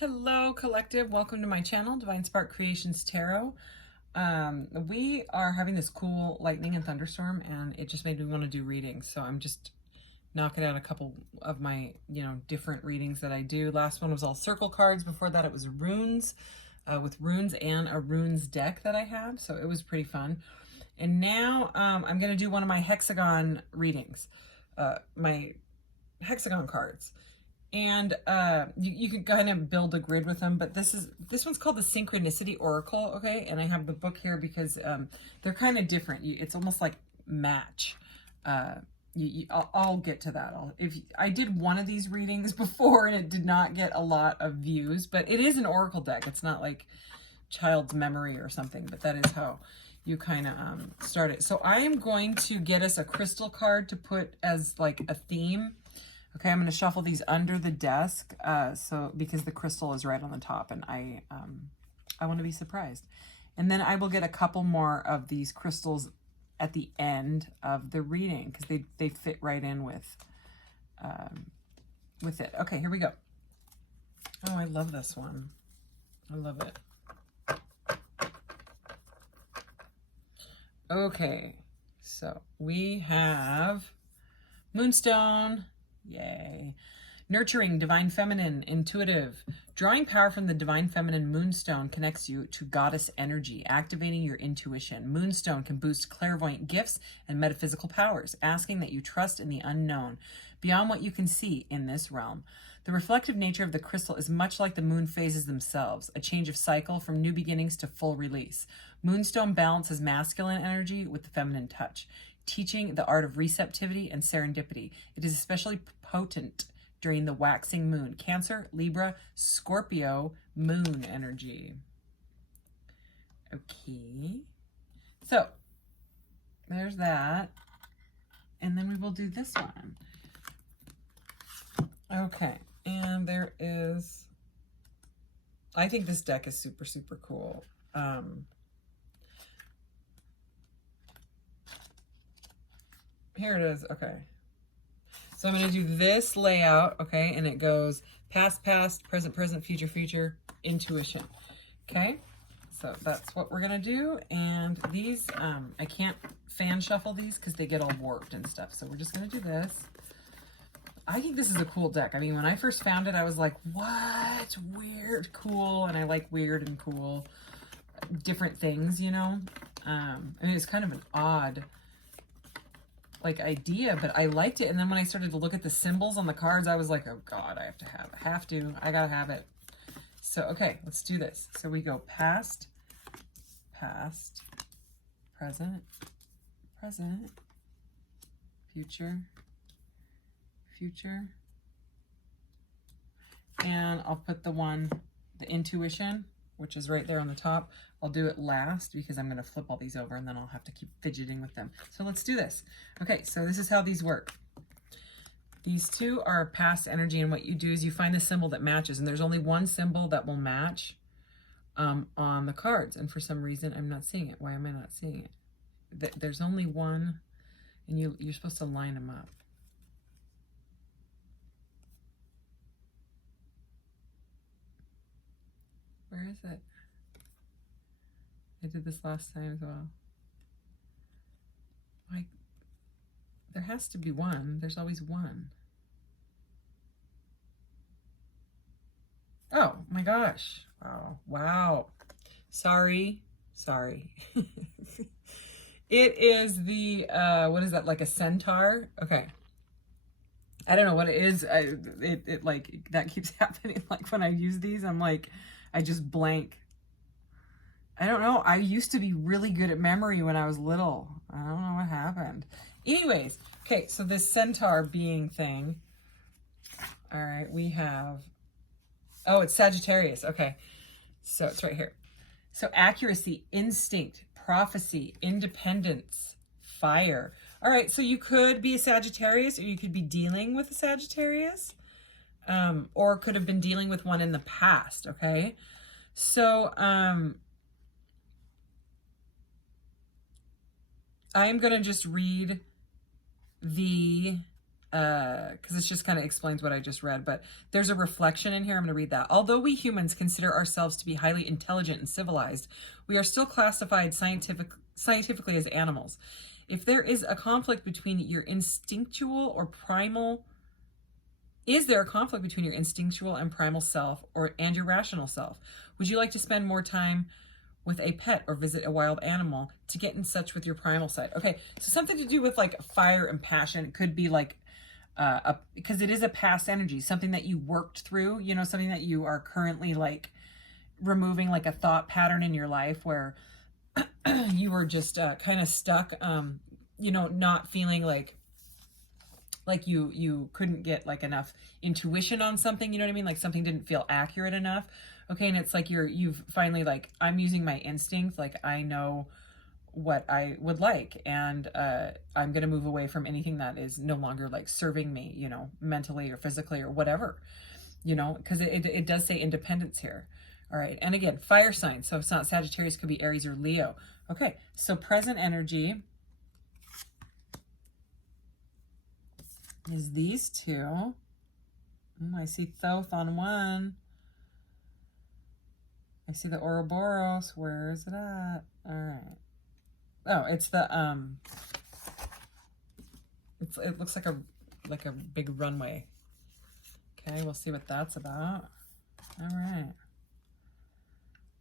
Hello, collective. Welcome to my channel, Divine Spark Creations Tarot. We are having this cool lightning and thunderstorm, and it just made me want to do readings. So I'm just knocking out a couple of my, different readings that I do. Last one was all circle cards. Before that, it was runes, with runes and a runes deck that I have. So it was pretty fun. And now I'm going to do one of my hexagon readings, my hexagon cards. And you can kind of build a grid with them, but this one's called the Synchronicity Oracle, okay? And I have the book here because they're kind of different. It's almost like match. I'll get to that. If I did one of these readings before and it did not get a lot of views, but it is an oracle deck. It's not like child's memory or something, but that is how you kind of start it. So I am going to get us a crystal card to put as like a theme. Okay, I'm going to shuffle these under the desk, because the crystal is right on the top, and I want to be surprised. And then I will get a couple more of these crystals at the end of the reading because they fit right in with it. Okay, here we go. Oh, I love this one. I love it. Okay, so we have Moonstone. Yay. Nurturing, divine feminine, intuitive. Drawing power from the divine feminine Moonstone connects you to goddess energy, activating your intuition. Moonstone can boost clairvoyant gifts and metaphysical powers, asking that you trust in the unknown, beyond what you can see in this realm. The reflective nature of the crystal is much like the moon phases themselves, a change of cycle from new beginnings to full release. Moonstone balances masculine energy with the feminine touch, teaching the art of receptivity and serendipity. It is especially potent during the waxing moon. Cancer, Libra, Scorpio, moon energy. Okay. So, there's that. And then we will do this one. Okay. And there is... I think this deck is super, super cool. Here it is. Okay. So I'm going to do this layout, okay? And it goes past, past, present, present, future, future, intuition. Okay? So that's what we're going to do. And these, I can't fan shuffle these because they get all warped and stuff. So we're just going to do this. I think this is a cool deck. I mean, when I first found it, I was like, what? Weird, cool. And I like weird and cool different things, you know? I mean, it's kind of an odd idea, but I liked it. And then when I started to look at the symbols on the cards, I was like, oh God, I I gotta have it. So, okay, let's do this. So we go past, past, present, present, future, future. And I'll put the intuition, which is right there on the top. I'll do it last because I'm going to flip all these over and then I'll have to keep fidgeting with them. So let's do this. Okay, so this is how these work. These two are past energy, and what you do is you find the symbol that matches, and there's only one symbol that will match on the cards, and for some reason I'm not seeing it. Why am I not seeing it? There's only one, and you're supposed to line them up. Where is it? I did this last time as well. There has to be one. There's always one. Oh my gosh. Wow. Wow. Sorry. It is the, what is that? Like a centaur? Okay. I don't know what it is. It that keeps happening. Like when I use these, I'm like, I just blank. I don't know. I used to be really good at memory when I was little. I don't know what happened. Anyways, okay, so this centaur being thing. All right, we have... Oh, it's Sagittarius. Okay, so it's right here. So accuracy, instinct, prophecy, independence, fire. All right, so you could be a Sagittarius, or you could be dealing with a Sagittarius, or could have been dealing with one in the past, okay? So, I am going to just read the because it just kind of explains what I just read, but there's a reflection in here. I'm going to read that. Although we humans consider ourselves to be highly intelligent and civilized, we are still classified scientifically as animals. If there is a conflict between your instinctual or primal, is there a conflict between your instinctual and primal self and your rational self? Would you like to spend more time with a pet or visit a wild animal to get in touch with your primal side? Okay, so something to do with like fire and passion. It could be like, because it is a past energy, something that you worked through, you know, something that you are currently like removing, like a thought pattern in your life where you were just kind of stuck, you know, not feeling like you couldn't get like enough intuition on something, you know what I mean? Like something didn't feel accurate enough. Okay, and it's like you've finally like, I'm using my instinct, like I know what I would like, and I'm going to move away from anything that is no longer like serving me, you know, mentally or physically or whatever, you know, because it does say independence here. All right, and again, fire signs, so if it's not Sagittarius, it could be Aries or Leo. Okay, so present energy is these two. I see Thoth on one. I see the Ouroboros. Where is it at? All right. Oh, it's the it looks like a big runway. Okay, we'll see what that's about. All right.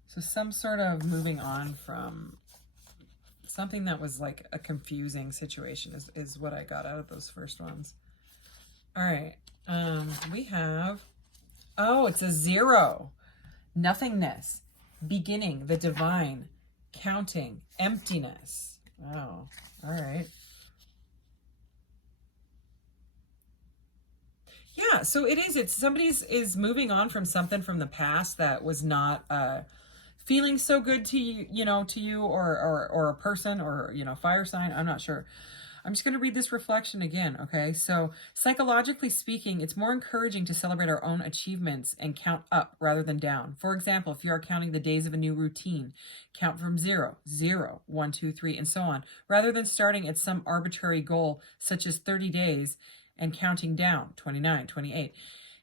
So some sort of moving on from something that was like a confusing situation is what I got out of those first ones. All right. We have, oh, it's a 0. Nothingness, beginning, the divine, counting, emptiness. Oh, all right. Yeah, so it's somebody is moving on from something from the past that was not feeling so good to you, you know, to you or a person or, you know, fire sign. I'm not sure. I'm just going to read this reflection again, okay? So psychologically speaking, it's more encouraging to celebrate our own achievements and count up rather than down. For example, if you are counting the days of a new routine, count from 0, 0, 1, 2, 3, and so on, rather than starting at some arbitrary goal such as 30 days and counting down, 29, 28.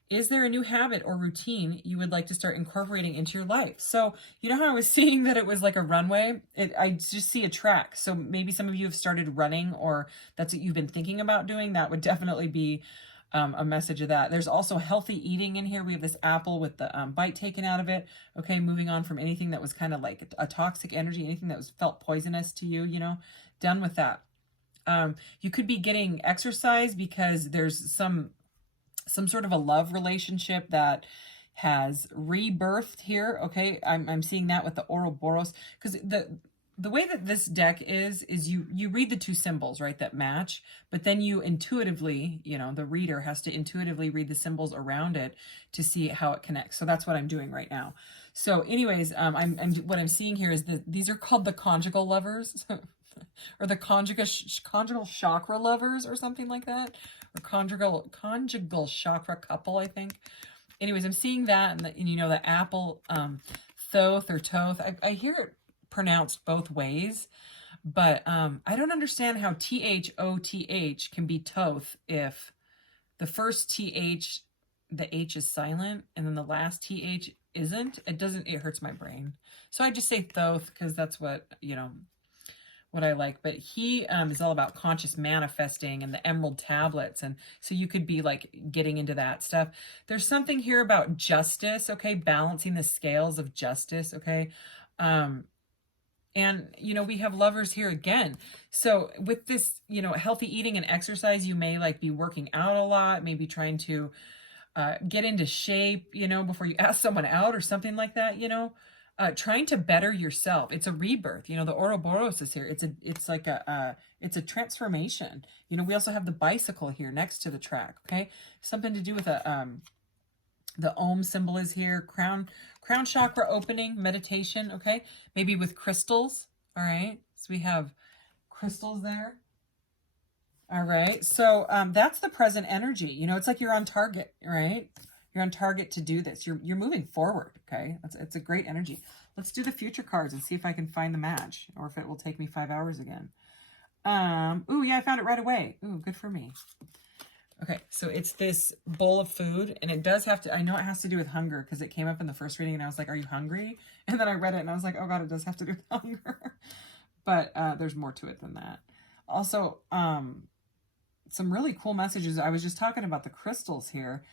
Is there a new habit or routine you would like to start incorporating into your life? So, you know how I was seeing that it was like a runway? I just see a track. So maybe some of you have started running, or that's what you've been thinking about doing. That would definitely be a message of that. There's also healthy eating in here. We have this apple with the bite taken out of it. Okay, moving on from anything that was kind of like a toxic energy, anything that was felt poisonous to you, you know, done with that. You could be getting exercise because there's some sort of a love relationship that has rebirthed here. Okay, I'm seeing that with the Ouroboros, because the way that this deck is you read the two symbols, right, that match, but then you intuitively, you know, the reader has to intuitively read the symbols around it to see how it connects. So that's what I'm doing right now. So anyways, what I'm seeing here is that these are called the conjugal lovers or the conjugal chakra lovers or something like that, or conjugal chakra couple, I think. Anyways, I'm seeing that, and you know, the apple, Thoth or Toth. I hear it pronounced both ways, but I don't understand how THOTH can be Toth if the first TH, the H is silent, and then the last TH isn't. It hurts my brain. So I just say Thoth because that's what, you know, what I like. But he is all about conscious manifesting and the emerald tablets, and so you could be like getting into that stuff. There's something here about justice, okay, balancing the scales of justice, okay. And you know, we have lovers here again. So with this, you know, healthy eating and exercise, you may like be working out a lot, maybe trying to get into shape, you know, before you ask someone out or something like that, you know. Trying to better yourself. It's a rebirth. You know, the Ouroboros is here. It's like it's a transformation. You know, we also have the bicycle here next to the track. Okay, something to do with the Om symbol is here. Crown chakra opening, meditation. Okay, maybe with crystals. All right, so we have crystals there. All right, so that's the present energy. You know, it's like you're on target, right? You're on target to do this. You're moving forward, okay? It's a great energy. Let's do the future cards and see if I can find the match, or if it will take me 5 hours again. Ooh, yeah, I found it right away. Ooh, good for me. Okay, so it's this bowl of food, and it does have to, I know it has to do with hunger because it came up in the first reading and I was like, are you hungry? And then I read it and I was like, oh God, it does have to do with hunger. But there's more to it than that. Also, some really cool messages. I was just talking about the crystals here.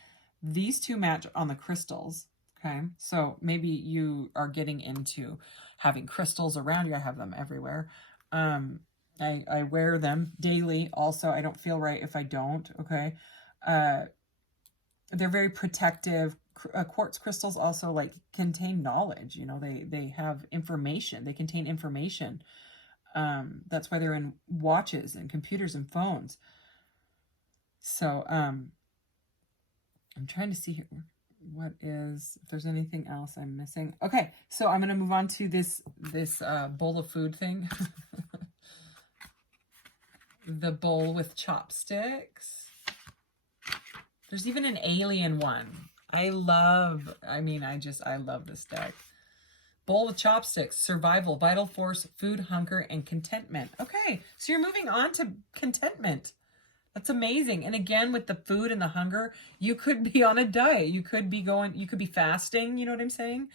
These two match on the crystals. Okay, so maybe you are getting into having crystals around you. I have them everywhere. I wear them daily. Also, I don't feel right if I don't. Okay, they're very protective. Quartz crystals also like contain knowledge. You know, they have information. They contain information. That's why they're in watches and computers and phones. So I'm trying to see here. What is, if there's anything else I'm missing. Okay, so I'm going to move on to this bowl of food thing. The bowl with chopsticks. There's even an alien one. I love this deck. Bowl with chopsticks, survival, vital force, food, hunger, and contentment. Okay, so you're moving on to contentment. That's amazing. And again, with the food and the hunger, you could be on a diet. You could be fasting. You know what I'm saying?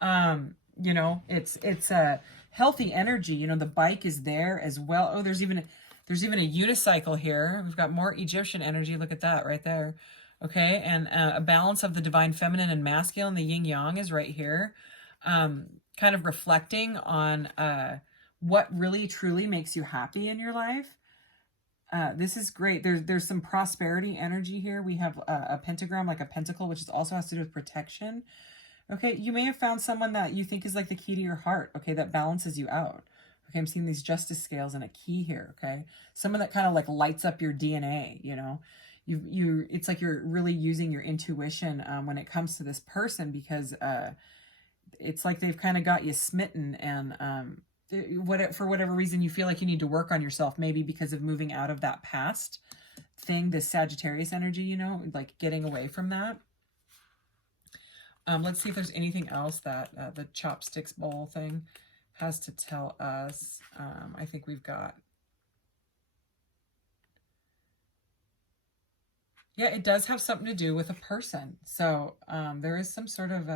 You know, it's a healthy energy. You know, the bike is there as well. Oh, there's even a unicycle here. We've got more Egyptian energy. Look at that right there. Okay. And a balance of the divine feminine and masculine, the yin yang is right here. Kind of reflecting on what really truly makes you happy in your life. This is great. There's some prosperity energy here. We have a pentagram, like a pentacle, which also has to do with protection. Okay, you may have found someone that you think is like the key to your heart, okay, that balances you out. Okay, I'm seeing these justice scales and a key here, okay? Someone that kind of like lights up your DNA, you know? It's like you're really using your intuition when it comes to this person, because it's like they've kind of got you smitten, and for whatever reason you feel like you need to work on yourself, maybe because of moving out of that past thing, this Sagittarius energy, you know, like getting away from that. Let's see if there's anything else that the chopsticks bowl thing has to tell us. I think we've got, yeah, it does have something to do with a person. So there is some sort of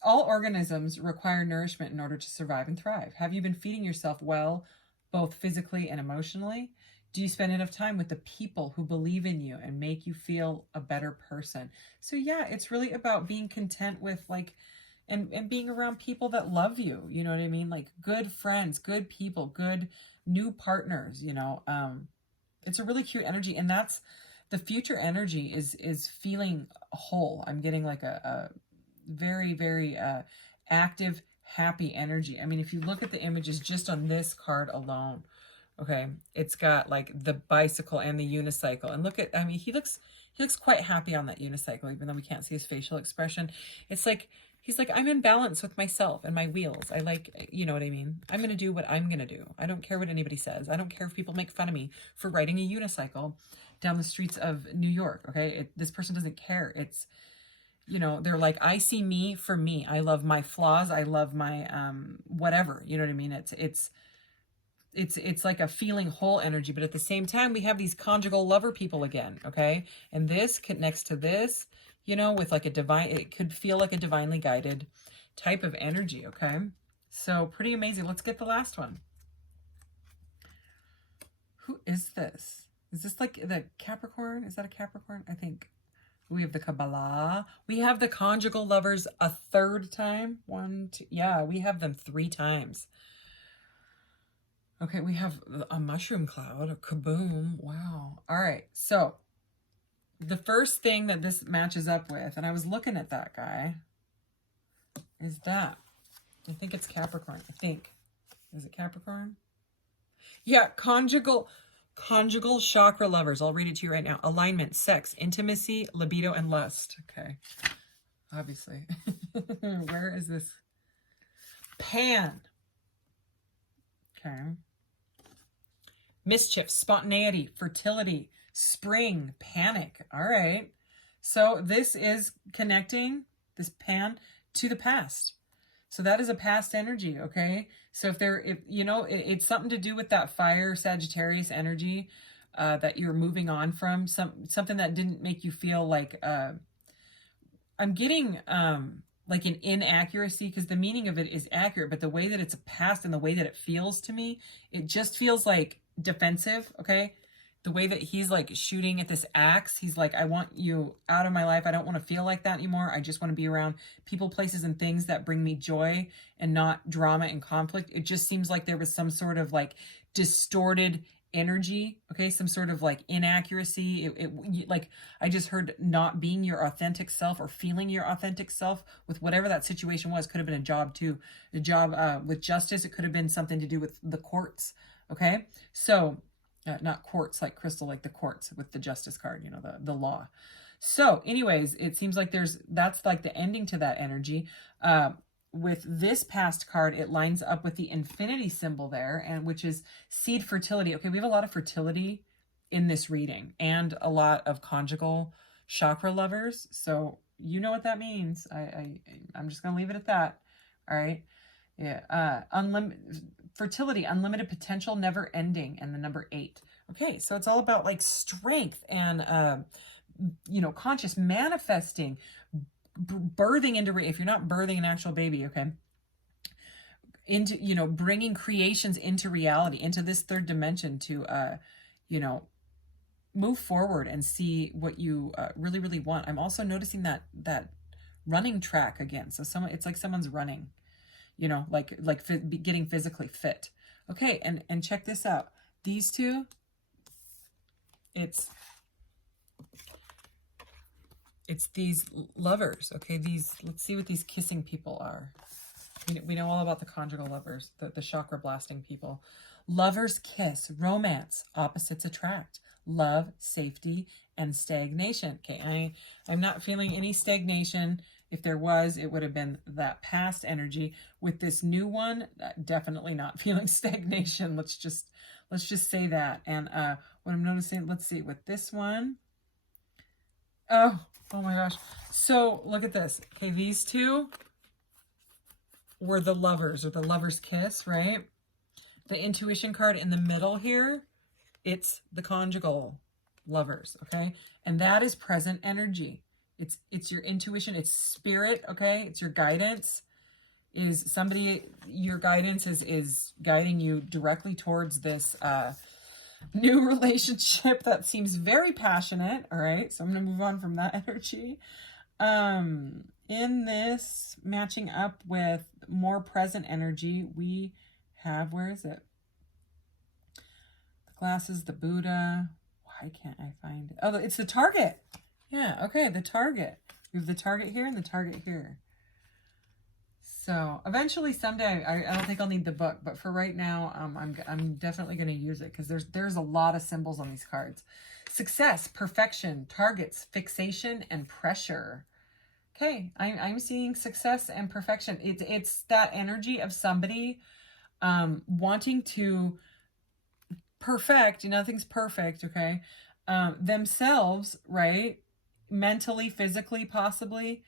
all organisms require nourishment in order to survive and thrive. Have you been feeding yourself well, both physically and emotionally? Do you spend enough time with the people who believe in you and make you feel a better person? So yeah, it's really about being content with like, and being around people that love you. You know what I mean? Like good friends, good people, good new partners, you know. It's a really cute energy, and that's the future energy is feeling whole. I'm getting like a very, very active, happy energy. I mean, if you look at the images just on this card alone, okay, it's got like the bicycle and the unicycle. And look at, I mean, he looks quite happy on that unicycle, even though we can't see his facial expression. It's like, he's like, I'm in balance with myself and my wheels. I like, you know what I mean? I'm going to do what I'm going to do. I don't care what anybody says. I don't care if people make fun of me for riding a unicycle down the streets of New York, okay? This person doesn't care. It's, you know, they're like, I see me for me. I love my flaws. I love my whatever. You know what I mean? It's like a feeling whole energy, but at the same time, we have these conjugal lover people again, okay? And this connects to this, you know, with like a divine, it could feel like a divinely guided type of energy, okay? So pretty amazing. Let's get the last one. Who is this? Is this like the Capricorn? Is that a Capricorn? I think. We have the Kabbalah. We have the conjugal lovers a third time. 1, 2, yeah, we have them 3 times. Okay, we have a mushroom cloud, a kaboom. Wow. All right, so the first thing that this matches up with, and I was looking at that guy, is that. I think it's Capricorn. I think. Is it Capricorn? Yeah, conjugal chakra lovers. I'll read it to you right now. Alignment, sex, intimacy, libido, and lust. Okay. Obviously. Where is this? Pan. Okay. Mischief, spontaneity, fertility, spring, panic. All right. So this is connecting, this pan, to the past. So that is a past energy, okay? So if you know, it's something to do with that fire Sagittarius energy that you're moving on from, something that didn't make you feel like, I'm getting like an inaccuracy, because the meaning of it is accurate, but the way that it's a past and the way that it feels to me, it just feels like defensive, okay? The way that he's like shooting at this axe, he's like, I want you out of my life. I don't want to feel like that anymore. I just want to be around people, places, and things that bring me joy and not drama and conflict. It just seems like there was some sort of like distorted energy, okay? Some sort of like inaccuracy. Like, I just heard not being your authentic self or feeling your authentic self with whatever that situation was. Could have been a job too. The job with justice. It could have been something to do with the courts, okay? So, not quartz like crystal, like the quartz with the justice card, you know, the law. So anyways, it seems like that's like the ending to that energy. With this past card, it lines up with the infinity symbol there, and which is seed fertility. Okay, we have a lot of fertility in this reading and a lot of conjugal chakra lovers. So you know what that means. I'm just going to leave it at that. All right. Yeah. Fertility, unlimited potential, never ending, and the number 8. Okay, so it's all about like strength and you know, conscious manifesting, birthing into, if you're not birthing an actual baby, okay, into, you know, bringing creations into reality, into this third dimension to you know, move forward and see what you really, really want. I'm also noticing that running track again. So it's like someone's running, you know, like getting physically fit. Okay, and check this out. These two, it's these lovers, okay? Let's see what these kissing people are. We know all about the conjugal lovers, the chakra blasting people. Lovers kiss, romance, opposites attract, love, safety, and stagnation. Okay, I'm not feeling any stagnation. If there was, it would have been that past energy. With this new one, definitely not feeling stagnation. Let's just say that. And what I'm noticing, let's see, with this one, oh my gosh. So look at this. Okay, these two were the lovers, or the lover's kiss, right? The intuition card in the middle here, it's the conjugal lovers, okay? And that is present energy. It's your intuition, it's spirit, okay? It's your guidance. Is somebody, your guidance is guiding you directly towards this new relationship that seems very passionate, all right? So I'm going to move on from that energy. In this, matching up with more present energy, we have, where is it? The glasses, the Buddha. Why can't I find it? Oh, it's the target. Yeah, okay, the target. We have the target here and the target here. So eventually, someday, I don't think I'll need the book, but for right now, I'm definitely going to use it, because there's a lot of symbols on these cards. Success, perfection, targets, fixation, and pressure. Okay, I'm seeing success and perfection. It's that energy of somebody wanting to perfect, nothing's perfect, okay, themselves, right? Mentally, physically, possibly,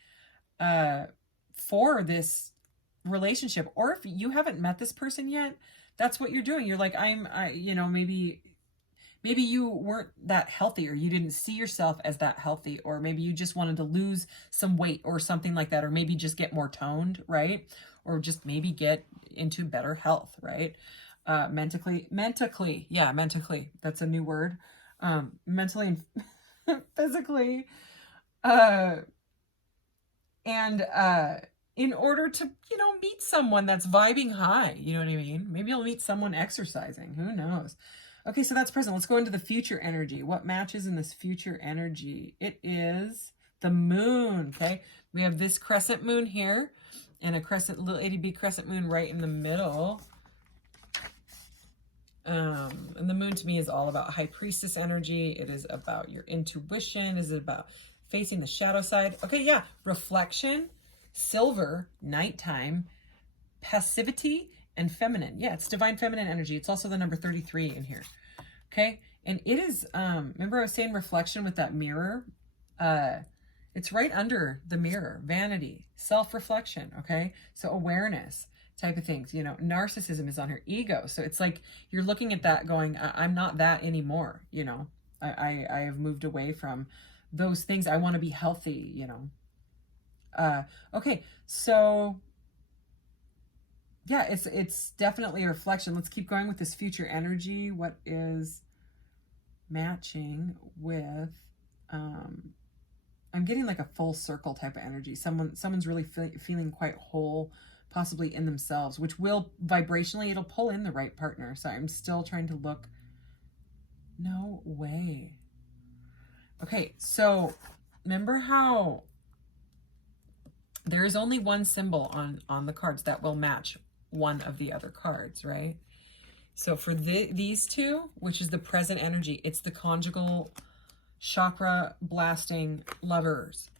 for this relationship. Or if you haven't met this person yet, that's what you're doing. You're like, you know, maybe you weren't that healthy, or you didn't see yourself as that healthy, or maybe you just wanted to lose some weight or something like that, or maybe just get more toned, right? Or just maybe get into better health, right? Mentally, that's a new word. Mentally and physically, and in order to, you know, meet someone that's vibing high, you know what I mean? Maybe you'll meet someone exercising, who knows? Okay, so that's present. Let's go into the future energy. What matches in this future energy? It is the moon, okay? We have this crescent moon here, and a little ADB crescent moon right in the middle. And the moon to me is all about high priestess energy. It is about your intuition. Is it about facing the shadow side? Okay, yeah. Reflection, silver, nighttime, passivity, and feminine. Yeah, it's divine feminine energy. It's also the number 33 in here. Okay, and it is, remember I was saying reflection with that mirror? It's right under the mirror. Vanity, self-reflection, okay? So awareness type of things. You know, narcissism is on her. Ego. So it's like you're looking at that going, I'm not that anymore, you know. I have moved away from those things. I want to be healthy, you know. Okay, so yeah, it's definitely a reflection. Let's keep going with this future energy. What is matching with I'm getting like a full circle type of energy. Someone's really feeling quite whole, possibly in themselves, which will vibrationally, it'll pull in the right partner. So I'm still trying to look. No way. Okay, so remember how there is only one symbol on the cards that will match one of the other cards, right? So for these two, which is the present energy, it's the conjugal chakra blasting lovers.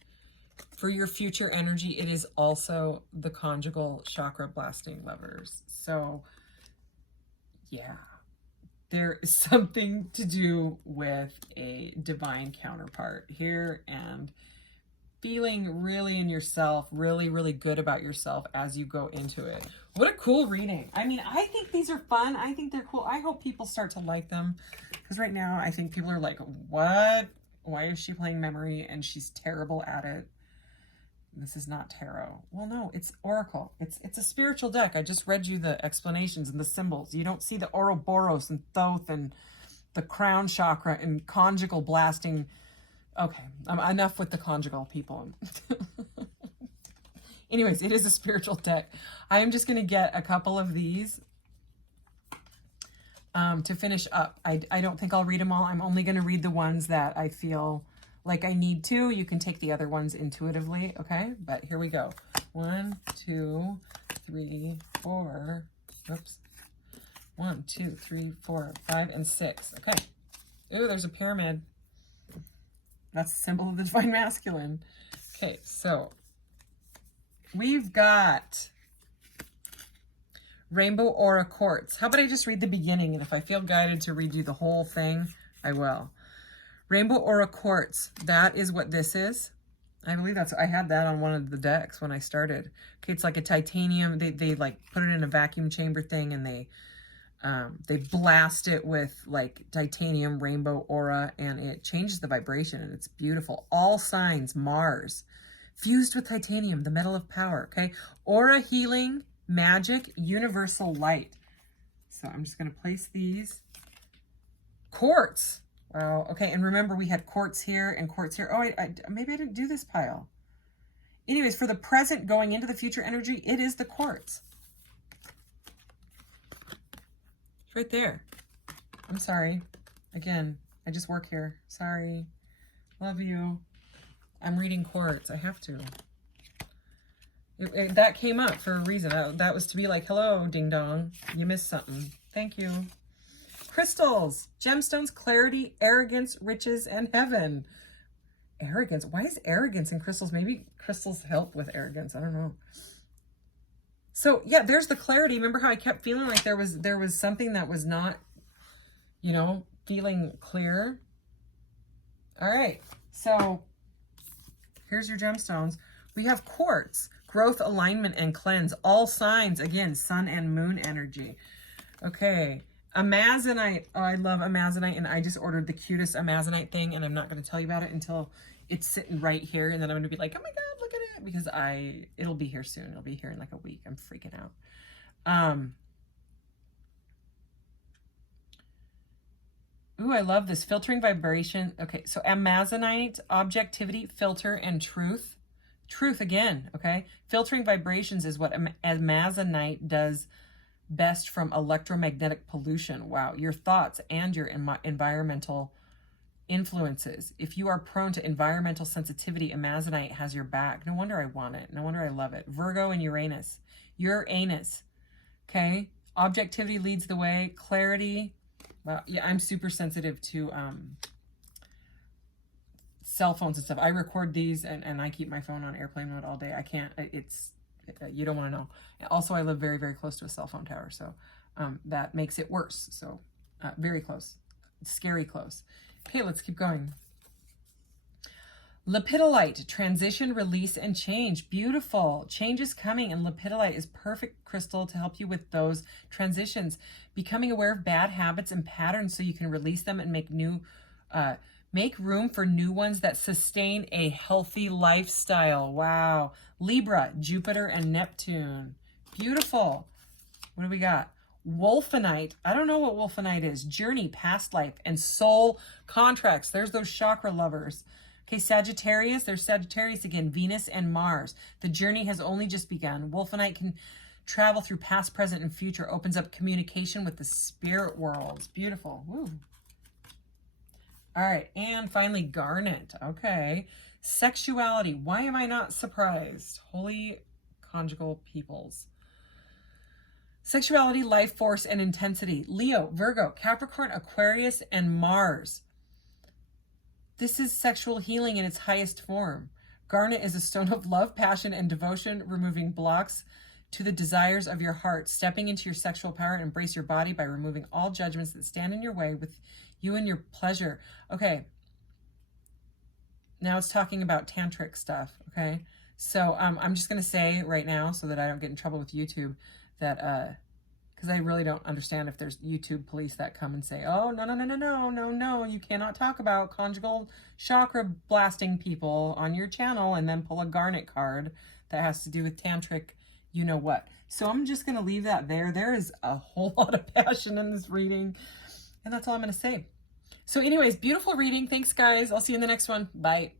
For your future energy, it is also the conjugal chakra blasting lovers. So yeah, there is something to do with a divine counterpart here and feeling really in yourself, really, really good about yourself as you go into it. What a cool reading. I mean, I think these are fun. I think they're cool. I hope people start to like them, because right now I think people are like, what? Why is she playing memory and she's terrible at it? This is not tarot. Well, no, it's oracle. It's a spiritual deck. I just read you the explanations and the symbols. You don't see the Ouroboros and Thoth and the crown chakra and conjugal blasting. Okay, enough with the conjugal people. Anyways, it is a spiritual deck. I am just going to get a couple of these to finish up. I don't think I'll read them all. I'm only going to read the ones that I feel like I need to. You can take the other ones intuitively, okay? But here we go. 1, 2, 3, 4. Oops. 1, 2, 3, 4, 5, and 6. Okay. Ooh, there's a pyramid. That's a symbol of the divine masculine. Okay, so we've got Rainbow Aura Quartz. How about I just read the beginning, and if I feel guided to read you the whole thing, I will. Rainbow Aura Quartz, that is what this is. I believe I had that on one of the decks when I started. Okay, it's like a titanium. They like put it in a vacuum chamber thing, and they blast it with like titanium rainbow aura, and it changes the vibration, and it's beautiful. All signs, Mars, fused with titanium, the metal of power, okay? Aura healing, magic, universal light. So I'm just going to place these. Quartz. Wow. Okay, and remember we had quartz here and quartz here. Oh, maybe I didn't do this pile. Anyways, for the present going into the future energy, it is the quartz. It's right there. I'm sorry. Again, I just work here. Sorry. Love you. I'm reading quartz. I have to. That came up for a reason. That was to be like, hello, ding dong. You missed something. Thank you. Crystals, gemstones, clarity, arrogance, riches, and heaven. Arrogance. Why is arrogance in crystals? Maybe crystals help with arrogance. I don't know. So yeah, there's the clarity. Remember how I kept feeling like there was something that was not, you know, feeling clear. All right. So here's your gemstones. We have quartz, growth, alignment, and cleanse. All signs, again, sun and moon energy. Okay. Amazonite. Oh, I love Amazonite, and I just ordered the cutest Amazonite thing, and I'm not going to tell you about it until it's sitting right here, and then I'm going to be like, oh my God, look at it, because it'll be here soon. It'll be here in like a week. I'm freaking out. Ooh, I love this. Filtering vibration. Okay, so Amazonite, objectivity, filter, and truth. Truth again, okay? Filtering vibrations is what Amazonite does best from electromagnetic pollution. Wow, your thoughts and your environmental influences. If you are prone to environmental sensitivity, Amazonite has your back. No wonder I want it. No wonder I love it. Virgo and Uranus. Uranus, okay? Objectivity leads the way. Clarity. Well, yeah, I'm super sensitive to cell phones and stuff. I record these and I keep my phone on airplane mode all day. I can't, you don't want to know. Also, I live very, very close to a cell phone tower, so that makes it worse. So very close, scary close. Okay, let's keep going. Lepidolite, transition, release, and change. Beautiful. Change is coming, and lepidolite is perfect crystal to help you with those transitions. Becoming aware of bad habits and patterns so you can release them and make room for new ones that sustain a healthy lifestyle. Wow. Libra, Jupiter, and Neptune. Beautiful. What do we got? Wolfenite. I don't know what Wolfenite is. Journey, past life, and soul contracts. There's those chakra lovers. Okay, Sagittarius. There's Sagittarius again. Venus and Mars. The journey has only just begun. Wolfenite can travel through past, present, and future. Opens up communication with the spirit worlds. Beautiful. Woo. All right, and finally, Garnet. Okay. Sexuality. Why am I not surprised? Holy conjugal peoples. Sexuality, life force, and intensity. Leo, Virgo, Capricorn, Aquarius, and Mars. This is sexual healing in its highest form. Garnet is a stone of love, passion, and devotion, removing blocks to the desires of your heart. Stepping into your sexual power, embrace your body by removing all judgments that stand in your way with you and your pleasure. Okay. Now it's talking about tantric stuff. Okay. So I'm just going to say right now, so that I don't get in trouble with YouTube, that because I really don't understand if there's YouTube police that come and say, oh, no, you cannot talk about conjugal chakra blasting people on your channel, and then pull a Garnet card that has to do with tantric you know what. So I'm just going to leave that there. There is a whole lot of passion in this reading, and that's all I'm going to say. So anyways, beautiful reading. Thanks, guys. I'll see you in the next one. Bye.